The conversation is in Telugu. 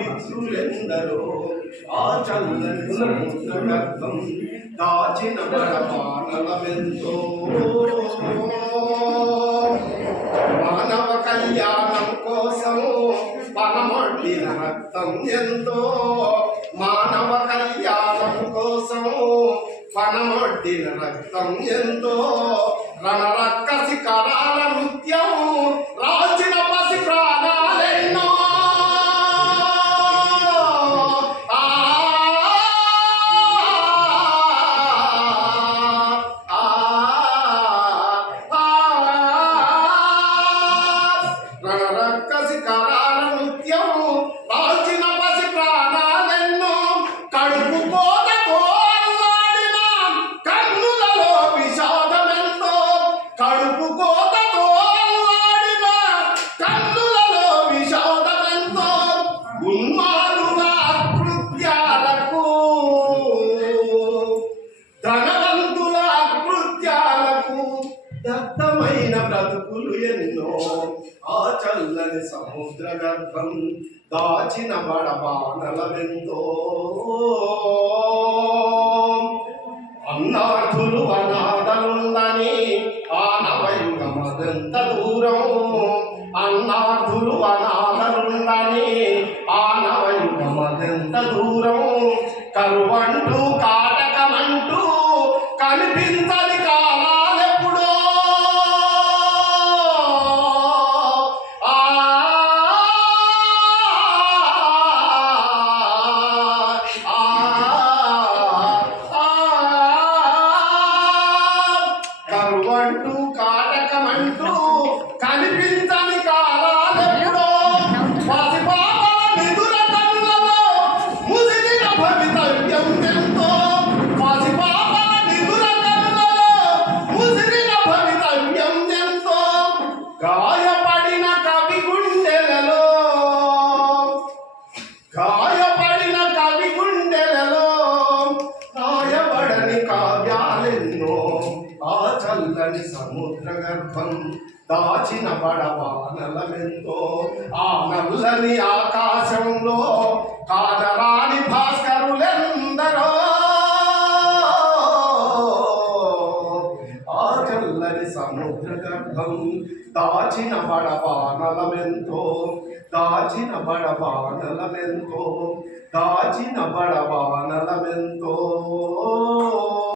అయిన ఆ చల్లని దాచిన బలమానలమెంతో మానవ కళ్యాణం కోసం పనమొడ్డిన రక్తం ఎంతో. మానవ కళ్యాణం కోసం పనమొడ్డిన రక్తం ఎంతో. రణరక్కసి కరాల నృత్యం రాచిన బ్రతుకులు ఎన్నో ఆ చల్లని సముద్ర గర్భం దాచిన బడబానలవెంతో అన్నార్థులు అనాథలుందని ఆనవయుగమదెంత దూరం. అన్నార్థులు అనాథలుందని ఆనవయుగమదెంత దూరం. గాయపడిన కవి గుండెలలో రాయబడని కావ్యాలెన్నో ఆ చల్లని సముద్ర గర్భం దాచిన బడవానలమెంతో ఆ నల్లని ఆకాశంలో చల్లని సముద్ర గర్భం దాచిన బడవానలమెంతో దాచిన బడవానలమెంతో దాచిన బడవానలమెంతో